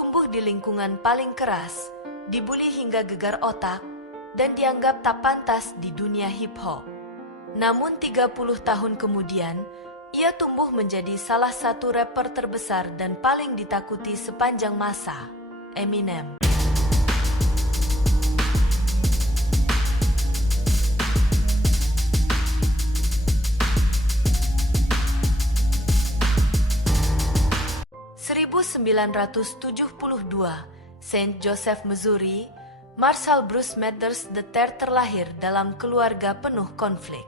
tumbuh di lingkungan paling keras, dibully hingga gegar otak, dan dianggap tak pantas di dunia hip-hop. Namun 30 tahun kemudian, ia tumbuh menjadi salah satu rapper terbesar dan paling ditakuti sepanjang masa, Eminem. (1972), Saint Joseph, Missouri, Marshall Bruce Mathers III terlahir dalam keluarga penuh konflik.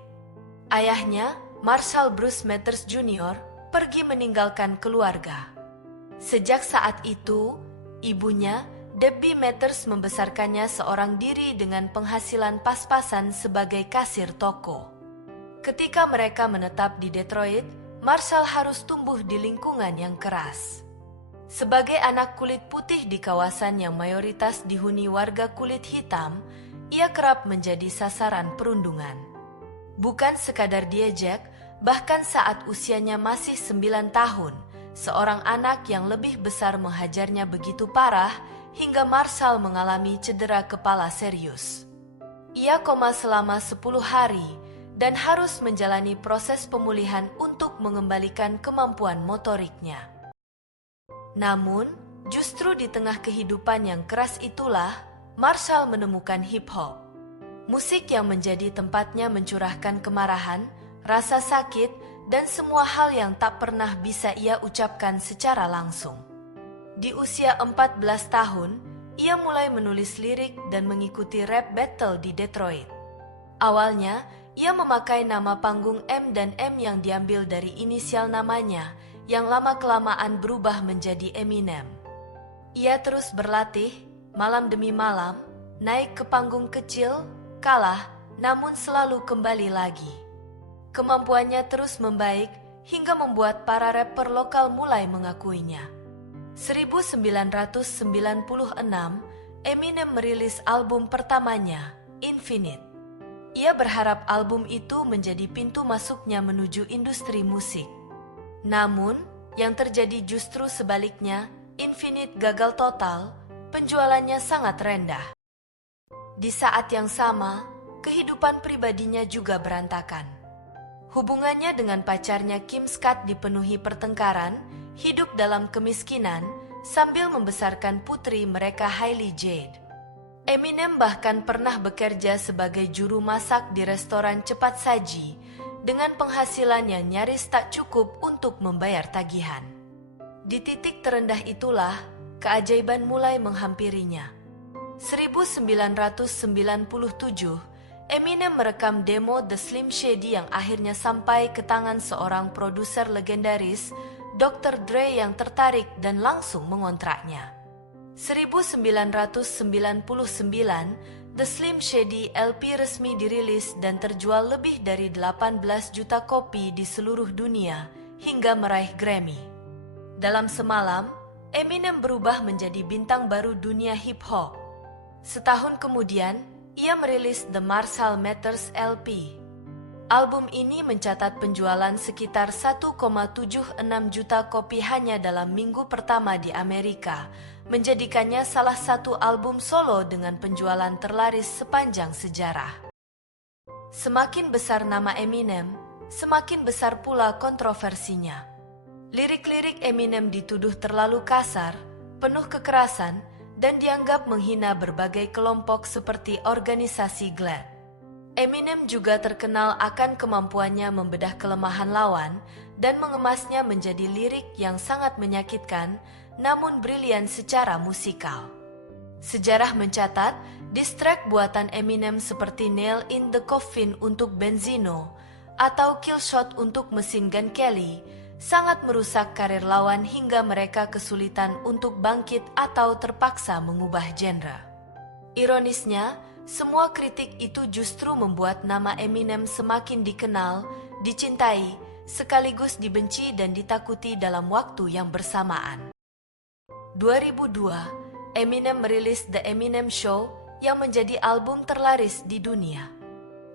Ayahnya, Marshall Bruce Mathers Jr., pergi meninggalkan keluarga. Sejak saat itu, ibunya, Debbie Mathers, membesarkannya seorang diri dengan penghasilan pas-pasan sebagai kasir toko. Ketika mereka menetap di Detroit, Marshall harus tumbuh di lingkungan yang keras. Sebagai anak kulit putih di kawasan yang mayoritas dihuni warga kulit hitam, ia kerap menjadi sasaran perundungan. Bukan sekadar diejek, bahkan saat usianya masih 9 tahun, seorang anak yang lebih besar menghajarnya begitu parah hingga Marshall mengalami cedera kepala serius. Ia koma selama 10 hari dan harus menjalani proses pemulihan untuk mengembalikan kemampuan motoriknya. Namun, justru di tengah kehidupan yang keras itulah, Marshall menemukan hip-hop. Musik yang menjadi tempatnya mencurahkan kemarahan, rasa sakit, dan semua hal yang tak pernah bisa ia ucapkan secara langsung. Di usia 14 tahun, ia mulai menulis lirik dan mengikuti rap battle di Detroit. Awalnya, ia memakai nama panggung M dan M yang diambil dari inisial namanya, yang lama-kelamaan berubah menjadi Eminem. Ia terus berlatih, malam demi malam, naik ke panggung kecil, kalah, namun selalu kembali lagi. Kemampuannya terus membaik, hingga membuat para rapper lokal mulai mengakuinya. 1996, Eminem merilis album pertamanya, Infinite. Ia berharap album itu menjadi pintu masuknya menuju industri musik. Namun, yang terjadi justru sebaliknya, Infinite gagal total, penjualannya sangat rendah. Di saat yang sama, kehidupan pribadinya juga berantakan. Hubungannya dengan pacarnya Kim Scott dipenuhi pertengkaran, hidup dalam kemiskinan, sambil membesarkan putri mereka Hailey Jade. Eminem bahkan pernah bekerja sebagai juru masak di restoran cepat saji, dengan penghasilan yang nyaris tak cukup untuk membayar tagihan. Di titik terendah itulah, keajaiban mulai menghampirinya. 1997, Eminem merekam demo The Slim Shady yang akhirnya sampai ke tangan seorang produser legendaris, Dr. Dre, yang tertarik dan langsung mengontraknya. 1999, The Slim Shady LP resmi dirilis dan terjual lebih dari 18 juta kopi di seluruh dunia hingga meraih Grammy. Dalam semalam, Eminem berubah menjadi bintang baru dunia hip-hop. Setahun kemudian, ia merilis The Marshall Mathers LP. Album ini mencatat penjualan sekitar 1,76 juta kopi hanya dalam minggu pertama di Amerika, menjadikannya salah satu album solo dengan penjualan terlaris sepanjang sejarah. Semakin besar nama Eminem, semakin besar pula kontroversinya. Lirik-lirik Eminem dituduh terlalu kasar, penuh kekerasan, dan dianggap menghina berbagai kelompok seperti organisasi GLAAD. Eminem juga terkenal akan kemampuannya membedah kelemahan lawan dan mengemasnya menjadi lirik yang sangat menyakitkan, namun brilian secara musikal. Sejarah mencatat, diss track buatan Eminem seperti Nail in the Coffin untuk Benzino atau Killshot untuk Machine Gun Kelly sangat merusak karir lawan hingga mereka kesulitan untuk bangkit atau terpaksa mengubah genre. Ironisnya, semua kritik itu justru membuat nama Eminem semakin dikenal, dicintai, sekaligus dibenci dan ditakuti dalam waktu yang bersamaan. 2002, Eminem merilis The Eminem Show yang menjadi album terlaris di dunia.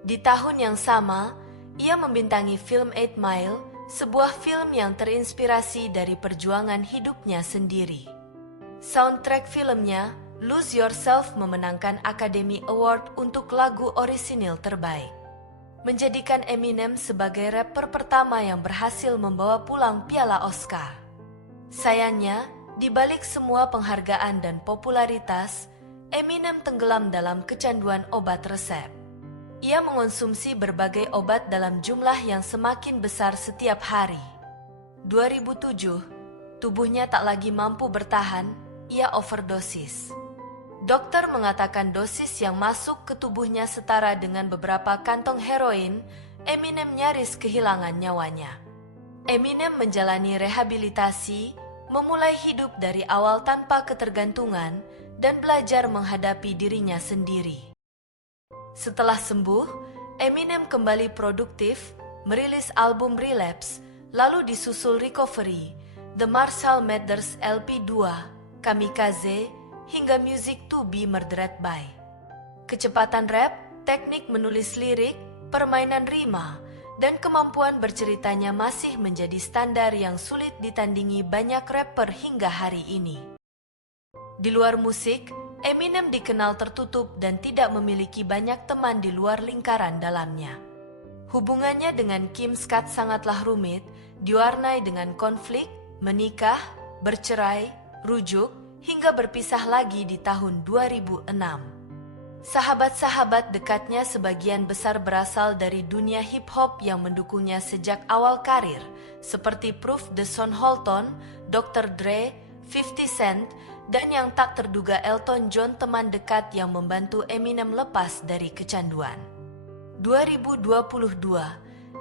Di tahun yang sama, ia membintangi film 8 Mile, sebuah film yang terinspirasi dari perjuangan hidupnya sendiri. Soundtrack filmnya, Lose Yourself, memenangkan Academy Award untuk lagu orisinil terbaik, menjadikan Eminem sebagai rapper pertama yang berhasil membawa pulang piala Oscar. Sayangnya, di balik semua penghargaan dan popularitas, Eminem tenggelam dalam kecanduan obat resep. Ia mengonsumsi berbagai obat dalam jumlah yang semakin besar setiap hari. 2007, tubuhnya tak lagi mampu bertahan, ia overdosis. Dokter mengatakan dosis yang masuk ke tubuhnya setara dengan beberapa kantong heroin. Eminem nyaris kehilangan nyawanya. Eminem menjalani rehabilitasi, memulai hidup dari awal tanpa ketergantungan, dan belajar menghadapi dirinya sendiri. Setelah sembuh, Eminem kembali produktif, merilis album Relapse, lalu disusul Recovery, The Marshall Mathers LP2, Kamikaze, hingga Music to be Murdered by. Kecepatan rap, teknik menulis lirik, permainan rima, dan kemampuan berceritanya masih menjadi standar yang sulit ditandingi banyak rapper hingga hari ini. Di luar musik, Eminem dikenal tertutup dan tidak memiliki banyak teman di luar lingkaran dalamnya. Hubungannya dengan Kim Scott sangatlah rumit, diwarnai dengan konflik, menikah, bercerai, rujuk, hingga berpisah lagi di tahun 2006. Sahabat-sahabat dekatnya sebagian besar berasal dari dunia hip-hop yang mendukungnya sejak awal karir, seperti Proof, Deshaun Holton, Dr. Dre, 50 Cent, dan yang tak terduga Elton John, teman dekat yang membantu Eminem lepas dari kecanduan. 2022,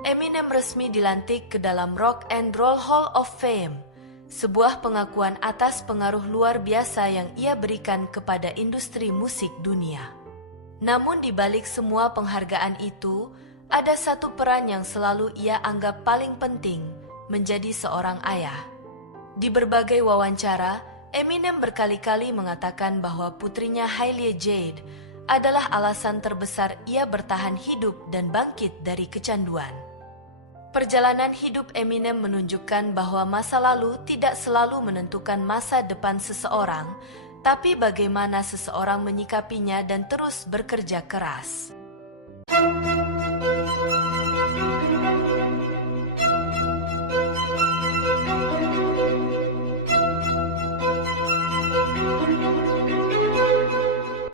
Eminem resmi dilantik ke dalam Rock and Roll Hall of Fame, sebuah pengakuan atas pengaruh luar biasa yang ia berikan kepada industri musik dunia. Namun di balik semua penghargaan itu, ada satu peran yang selalu ia anggap paling penting, menjadi seorang ayah. Di berbagai wawancara, Eminem berkali-kali mengatakan bahwa putrinya Hailey Jade adalah alasan terbesar ia bertahan hidup dan bangkit dari kecanduan. Perjalanan hidup Eminem menunjukkan bahwa masa lalu tidak selalu menentukan masa depan seseorang, tapi bagaimana seseorang menyikapinya dan terus bekerja keras.